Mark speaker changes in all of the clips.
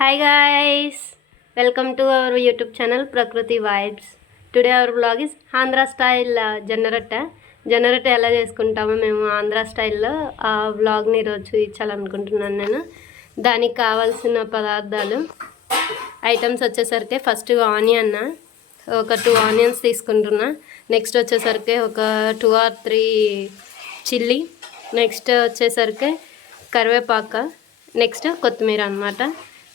Speaker 1: Hi guys welcome to our YouTube channel Prakruthi vibes today our blog is Andhra style jonnarotta jonnarotta ఎలా చేసుకుంటామో మేము ఆంధ్ర స్టైల్లో ఆ బ్లాగ్ని ఈరోజు చూపించాలనుకుంటున్నాను నేను. దానికి కావాల్సిన పదార్థాలు ఐటమ్స్ వచ్చేసరికి ఫస్ట్ ఆనియన్ ఒక టూ ఆనియన్స్ తీసుకుంటున్నా. నెక్స్ట్ వచ్చేసరికి ఒక two or three chilli next వచ్చేసరికి కరివేపాక. నెక్స్ట్ కొత్తిమీర అనమాట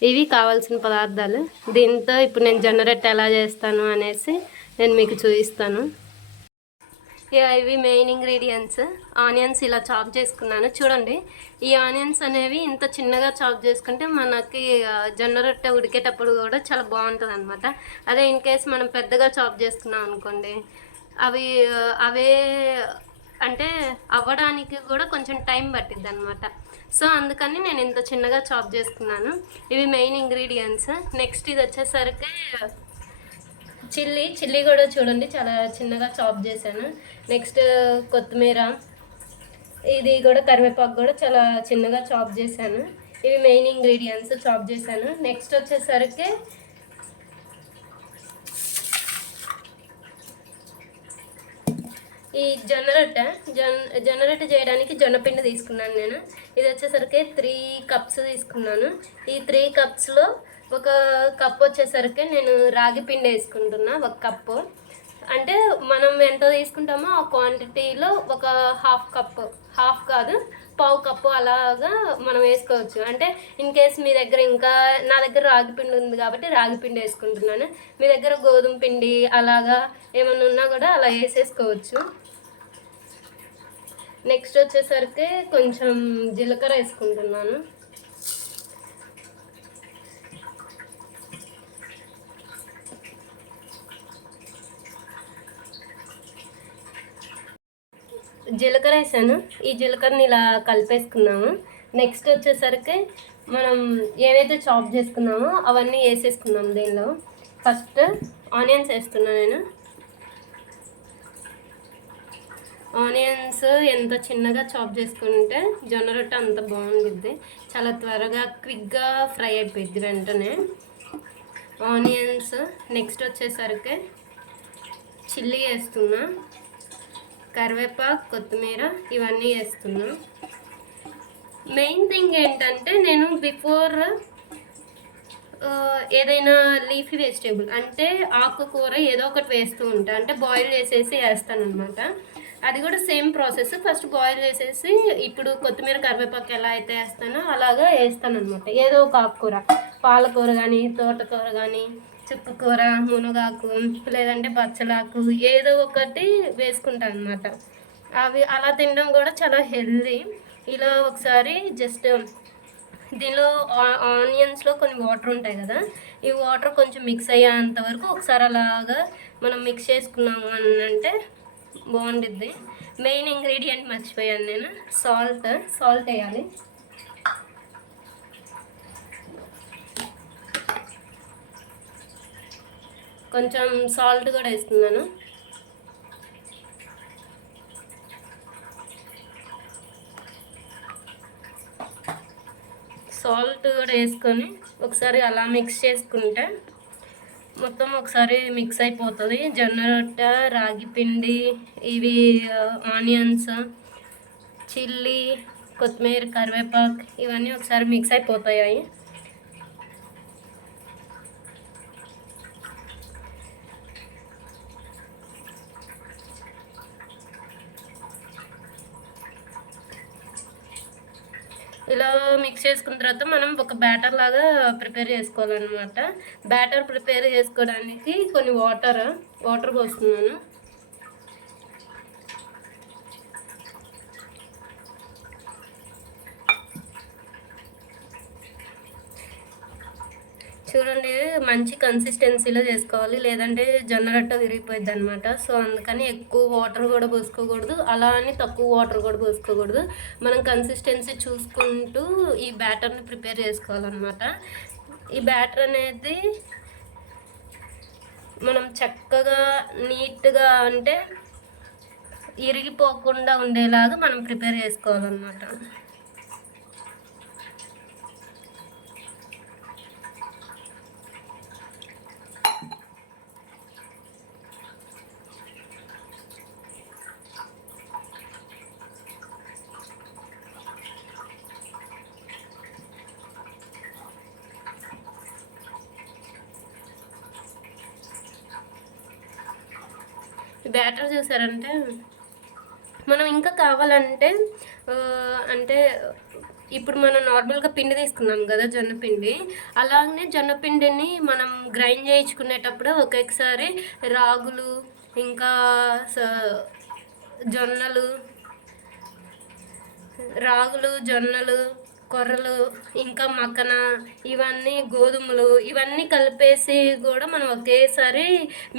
Speaker 1: ఇవి కావాల్సిన పదార్థాలు. దీంతో ఇప్పుడు నేను జనరేట్ ఎలా చేస్తాను అనేసి నేను మీకు చూపిస్తాను. ఇవి మెయిన్ ఇంగ్రీడియంట్స్. ఆనియన్స్ ఇలా చాప్ చేసుకున్నాను. చూడండి ఈ ఆనియన్స్ అనేవి ఇంత చిన్నగా చాప్ చేసుకుంటే మనకి జొన్న రొట్టె ఉడికేటప్పుడు కూడా చాలా బాగుంటుంది అనమాట అదే ఇన్ కేస్ మనం పెద్దగా చాప్ చేసుకున్నాం అనుకోండి అవి అవే అంటే అవ్వడానికి కూడా కొంచెం టైం పట్టిద్ది అనమాట సో అందుకని నేను ఇంత చిన్నగా చాప్ చేసుకున్నాను. ఇవి మెయిన్ ఇంగ్రీడియంట్స్ నెక్స్ట్ ఇది వచ్చేసరికి చిల్లీ చిల్లీ కూడా చూడండి చాలా చిన్నగా చాప్ చేశాను. నెక్స్ట్ కొత్తిమీర. ఇది కూడా కరివేపాకు కూడా చాలా చిన్నగా చాప్ చేశాను. ఇవి మెయిన్ ఇంగ్రీడియంట్స్ చాప్ చేశాను. నెక్స్ట్ వచ్చేసరికి ఈ జొన్న రొట్టె జొన్న జొన్న రొట్టె చేయడానికి జొన్నపిండి తీసుకున్నాను నేను. ఇది వచ్చేసరికి త్రీ కప్స్ తీసుకున్నాను. ఈ త్రీ కప్స్లో ఒక కప్ వచ్చేసరికి నేను రాగి పిండి వేసుకుంటున్నా ఒక కప్పు అంటే మనం ఎంత తీసుకుంటామో ఆ క్వాంటిటీలో ఒక హాఫ్ కప్ హాఫ్ కాదు పావు కప్పు అలాగా మనం వేసుకోవచ్చు. అంటే ఇన్ కేస్ మీ దగ్గర ఇంకా నా దగ్గర రాగి పిండి ఉంది కాబట్టి రాగి పిండి వేసుకుంటున్నాను. మీ దగ్గర గోధుమ పిండి అలాగా ఏమన్నా ఉన్నా కూడా అలా వేసేసుకోవచ్చు. నెక్స్ట్ వచ్చేసరికి కొంచెం జీలకర్ర వేసుకుంటున్నాను. జీలకర్ర వేసాను. ఈ జీలకర్రని ఇలా కలిపేసుకున్నాము. నెక్స్ట్ వచ్చేసరికి మనం ఏవైతే చాప్ చేసుకున్నామో అవన్నీ వేసేసుకున్నాం దీనిలో. ఫస్ట్ ఆనియన్స్ వేస్తున్నాను నేను. ఆనియన్స్ ఎంత చిన్నగా చాప్ చేసుకుంటే జొన్న రొట్టె అంత బాగుండిద్ది. చాలా త్వరగా క్విక్గా ఫ్రై అయిపోయింది వెంటనే. ఆనియన్స్ నెక్స్ట్ వచ్చేసరికి చిల్లీ వేస్తున్నా. కరివేపాకు కొత్తిమీర ఇవన్నీ వేస్తున్నా. మెయిన్ థింగ్ ఏంటంటే నేను బిఫోర్ ఏదైనా లీఫీ వెజిటేబుల్ అంటే ఆకుకూర ఏదో ఒకటి వేస్తూ ఉంటాను అంటే బాయిల్ చేసేసి వేస్తాను అనమాట అది కూడా సేమ్ ప్రాసెస్. ఫస్ట్ బాయిల్ చేసేసి ఇప్పుడు కొత్తిమీర కరివేపాకు ఎలా అయితే వేస్తానో అలాగా వేస్తాను అనమాట ఏదో ఒక ఆకుకూర. పాలకూర కానీ తోటకూర కానీ చుక్కకూర మునగాకు లేదంటే బచ్చలాకు ఏదో ఒకటి వేసుకుంటాను అనమాట అవి అలా తినడం కూడా చాలా హెల్దీ. ఇలా ఒకసారి జస్ట్ దీనిలో ఆ- ఆనియన్స్లో కొన్ని వాటర్ ఉంటాయి కదా ఈ వాటర్ కొంచెం మిక్స్ అయ్యేంత వరకు ఒకసారి అలాగా మనం మిక్స్ చేసుకున్నాము అని అంటే బాగుండిద్ది. మెయిన్ ఇంగ్రీడియంట్ మర్చిపోయాను నేను. సాల్ట్ సాల్ట్ వేయాలి. కొంచెం సాల్ట్ కూడా వేస్తున్నాను. సాల్ట్ కూడా వేసుకొని ఒకసారి అలా మిక్స్ చేసుకుంటే మొత్తం ఒకసారి మిక్స్ అయిపోతుంది. జొన్న రొట్టె రాగి పిండి ఇవి ఆనియన్స్ చిల్లీ కొత్తిమీర కరివేపాకు ఇవన్నీ ఒకసారి మిక్స్ అయిపోతాయి. ఇలా మిక్స్ చేసుకున్న తర్వాత మనం ఒక బ్యాటర్ లాగా ప్రిపేర్ చేసుకోవాలన్నమాట. బ్యాటర్ ప్రిపేర్ చేసుకోవడానికి కొన్ని వాటర్ వాటర్ పోస్తున్నాను. చూడండి మంచి కన్సిస్టెన్సీలో చేసుకోవాలి. లేదంటే జొన్న రొట్టె విరిగిపోయింది అనమాట సో అందుకని ఎక్కువ వాటర్ కూడా పోసుకోకూడదు. అలా అని తక్కువ వాటర్ కూడా పోసుకోకూడదు. మనం కన్సిస్టెన్సీ చూసుకుంటూ ఈ బ్యాటర్ని ప్రిపేర్ చేసుకోవాలన్నమాట. ఈ బ్యాటర్ అనేది మనం చక్కగా నీట్గా అంటే ఇరిగిపోకుండా ఉండేలాగా మనం ప్రిపేర్ చేసుకోవాలన్నమాట. బ్యాటర్ చూసారంటే మనం ఇంకా కావాలంటే అంటే ఇప్పుడు మనం నార్మల్గా పిండి తీసుకున్నాం కదా జొన్నపిండి అలాగనే జొన్నపిండిని మనం గ్రైండ్ చేయించుకునేటప్పుడు ఒక్కొక్కసారి రాగులు ఇంకా స- జొన్నలు రాగులు జొన్నలు కొర్రలు ఇంకా మక్కన ఇవన్నీ గోధుమలు ఇవన్నీ కలిపేసి కూడా మనం ఒకేసారి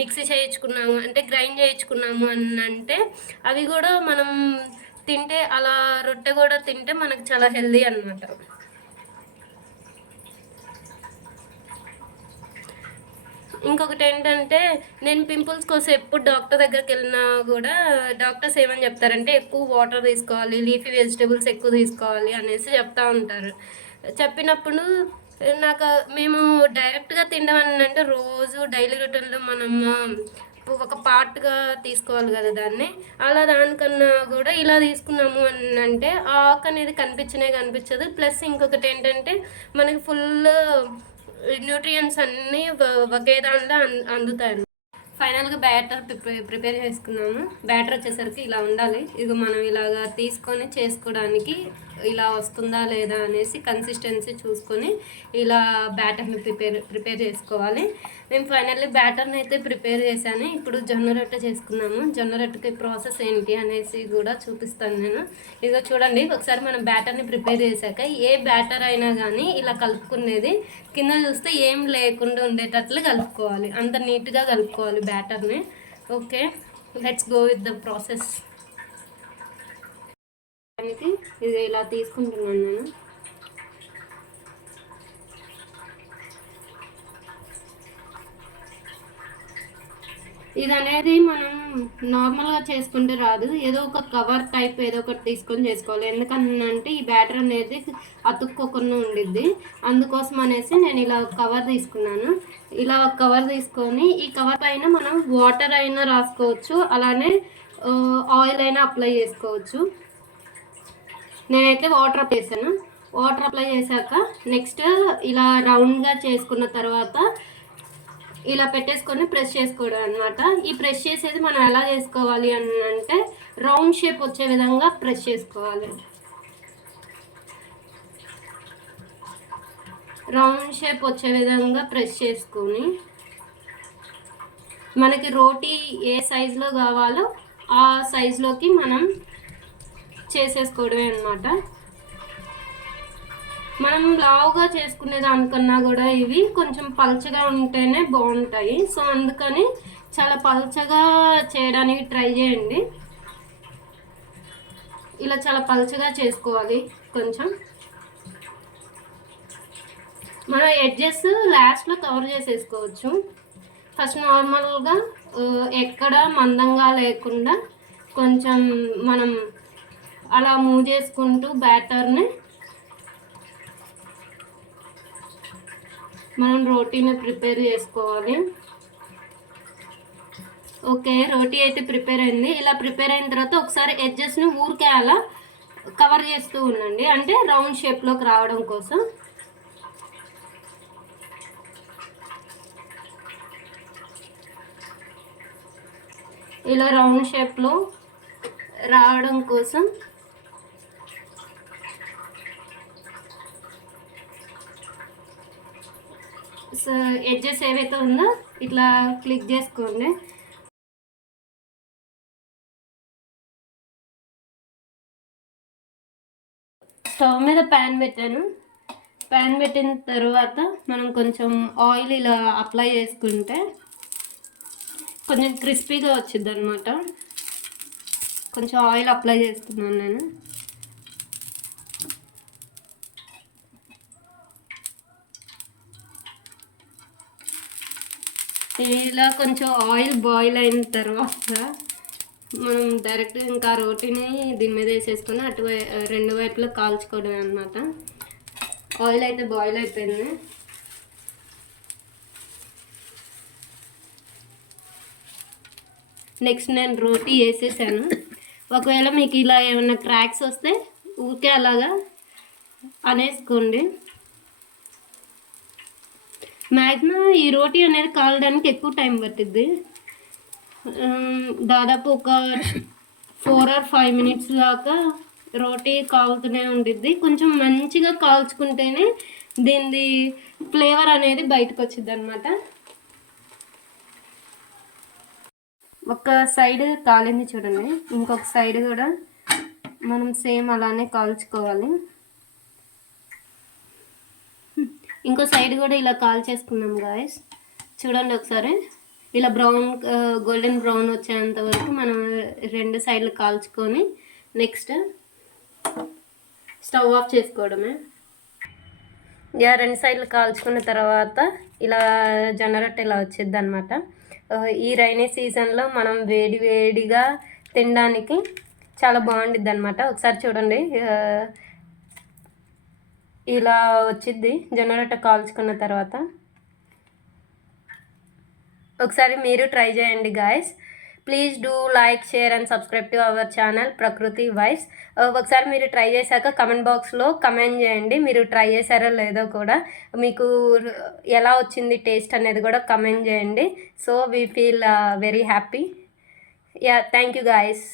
Speaker 1: మిక్సీ చేయించుకున్నాము. అంటే గ్రైండ్ చేయించుకున్నాము అని అంటే అవి కూడా మనం తింటే అలా రొట్టె కూడా తింటే మనకు చాలా హెల్దీ అన్నమాట. ఇంకొకటి ఏంటంటే నేను పింపుల్స్ కోసం ఎప్పుడు డాక్టర్ దగ్గరికి వెళ్ళినా కూడా డాక్టర్స్ ఏమని చెప్తారంటే ఎక్కువ వాటర్ తీసుకోవాలి లీఫీ వెజిటేబుల్స్ ఎక్కువ తీసుకోవాలి అనేసి చెప్తా ఉంటారు. చెప్పినప్పుడు నాకు మేము డైరెక్ట్గా తినడం అని అంటే రోజు డైలీ రొటీన్లో మనం ఒక పార్ట్గా తీసుకోవాలి కదా దాన్ని. అలా దానికన్నా కూడా ఇలా తీసుకున్నాము అని అంటే ఆ ఆకు అనేది కనిపించనే కనిపించదు. ప్లస్ ఇంకొకటి ఏంటంటే మనకి ఫుల్ న్యూట్రియన్స్ అన్నీ ఒకే దానిలో అందుతాయి ఫైనల్గా బ్యాటర్ ప్రిపేర్ ప్రిపేర్ చేసుకున్నాము. బ్యాటర్ వచ్చేసరికి ఇలా ఉండాలి. ఇది మనం ఇలాగా తీసుకొని చేసుకోవడానికి ఇలా వస్తుందా లేదా అనేసి కన్సిస్టెన్సీ చూసుకొని ఇలా బ్యాటర్ని ప్రిపేర్ ప్రిపేర్ చేసుకోవాలి. మేము ఫైనల్లీ బ్యాటర్ని అయితే ప్రిపేర్ చేశాను. ఇప్పుడు జొన్న రొట్టె చేసుకున్నాము జొన్న రొట్టెకి ప్రాసెస్ ఏంటి అనేసి కూడా చూపిస్తాను నేను. ఇదిగో చూడండి ఒకసారి మనం బ్యాటర్ని ప్రిపేర్ చేశాక ఏ బ్యాటర్ అయినా కానీ ఇలా కలుపుకునేది కింద చూస్తే ఏం లేకుండా ఉండేటట్లు కలుపుకోవాలి. అంత నీట్గా కలుపుకోవాలి. బ్యాటర్ని. Okay let's go with the process. దానికి ఇది ఇలా తీసుకుంటున్నాను నేను. ఇది అనేది మనం నార్మల్గా చేసుకుంటే రాదు. ఏదో ఒక కవర్ టైప్ ఏదో ఒకటి తీసుకొని చేసుకోవాలి. ఎందుకంటే ఈ బ్యాటర్ అనేది అతుక్కోకుండా ఉండిద్ది. అందుకోసం అనేసి నేను ఇలా కవర్ తీసుకున్నాను. ఇలా కవర్ తీసుకొని ఈ కవర్ పైన మనం వాటర్ అయినా రాసుకోవచ్చు. అలానే ఆయిల్ అయినా అప్లై చేసుకోవచ్చు. నేనైతే వాటర్ అప్లై చేశాను. వాటర్ అప్లై చేశాక నెక్స్ట్ ఇలా రౌండ్గా చేసుకున్న తర్వాత ఇలా పెట్టేసుకొని ప్రెస్ చేసుకోవడం అనమాట ఈ ప్రెస్ చేసేది మనం ఎలా చేసుకోవాలి అని అంటే రౌండ్ షేప్ వచ్చే విధంగా ప్రెస్ చేసుకోవాలి. రౌండ్ షేప్ వచ్చే విధంగా ప్రెస్ చేసుకొని మనకి రోటీ ఏ సైజులో కావాలో ఆ సైజులోకి మనం చేసేసుకోవడమే అనమాట మనం లావుగా చేసుకునే దానికన్నా కూడా ఇవి కొంచెం పల్చగా ఉంటేనే బాగుంటాయి. సో అందుకని చాలా పల్చగా చేయడానికి ట్రై చేయండి. ఇలా చాలా పల్చగా చేసుకోవాలి కొంచెం. మనం ఎడ్జెస్ లాస్ట్లో కవర్ చేసేసుకోవచ్చు. ఫస్ట్ నార్మల్గా ఎక్కడ మందంగా లేకుండా కొంచెం మనం అలా మూవ్ చేసుకుంటూ బ్యాటర్ని మనం రోటీని ప్రిపేర్ చేసుకోవాలి. ఓకే రోటీ అయితే ప్రిపేర్ అయింది. ఇలా ప్రిపేర్ అయిన తర్వాత ఒకసారి ఎడ్జెస్ని ఊరికే అలా కవర్ చేస్తూ ఉండండి. అంటే రౌండ్ షేప్లోకి రావడం కోసం. ఇలా రౌండ్ షేప్లో రావడం కోసం సో ఎడ్జెస్ ఏవైతే ఉందో ఇట్లా క్లిక్ చేసుకోండి. స్టవ్ మీద ప్యాన్ పెట్టాను. ప్యాన్ పెట్టిన తర్వాత మనం కొంచెం ఆయిల్ ఇలా అప్లై చేసుకుంటే కొంచెం క్రిస్పీగా వచ్చింది అనమాట కొంచెం ఆయిల్ అప్లై చేస్తున్నాను నేను. ఇలా కొంచెం ఆయిల్ బాయిల్ అయిన తర్వాత మనం డైరెక్ట్ ఇంకా రోటీని దీని మీద వేసేసుకొని అటు రెండు వైపులా కాల్చుకోవడమే అనమాట ఆయిల్ అయితే బాయిల్ అయిపోయింది. నెక్స్ట్ నేను రోటీ వేసేసాను. ఒకవేళ మీకు ఇలా ఏమైనా క్రాక్స్ వస్తే ఊరికే అలాగా అనేసుకోండి. మ్యాక్సిమం ఈ రోటీ అనేది కాలడానికి ఎక్కువ టైం పట్టిద్ది. దాదాపు ఒక ఫోర్ ఆర్ ఫైవ్ మినిట్స్ దాకా రోటీ కాలుతూనే ఉండిద్ది. కొంచెం మంచిగా కాల్చుకుంటేనే దీనిది ఫ్లేవర్ అనేది బయటకు వచ్చింది అనమాట ఒక సైడ్ కాలింది చూడండి. ఇంకొక సైడ్ కూడా మనం సేమ్ అలానే కాల్చుకోవాలి. ఇంకో సైడ్ కూడా ఇలా కాల్ చేసుకున్నాం గాయస్ చూడండి ఒకసారి. ఇలా బ్రౌన్ గోల్డెన్ బ్రౌన్ వచ్చేంత వరకు మనం రెండు సైడ్లు కాల్చుకొని నెక్స్ట్ స్టవ్ ఆఫ్ చేసుకోవడమే. ఇక రెండు సైడ్లు కాల్చుకున్న తర్వాత ఇలా జొన్నరొట్టె ఇలా వచ్చేది అనమాట ఈ రైనీ సీజన్లో మనం వేడి వేడిగా తినడానికి చాలా బాగుండిద్ది అనమాట ఒకసారి చూడండి ఇలా వచ్చింది. జొన్నరొట్టె కాల్చుకున్న తర్వాత. ఒకసారి మీరు ట్రై చేయండి guys please do like share and subscribe to our channel Prakruthi vibes ఒకసారి మీరు ట్రై చేశాక కమెంట్ బాక్స్లో కమెంట్ చేయండి. మీరు ట్రై చేశారో లేదో కూడా మీకు ఎలా వచ్చింది టేస్ట్ అనేది కూడా కమెంట్ చేయండి. So we feel very happy yeah thank you guys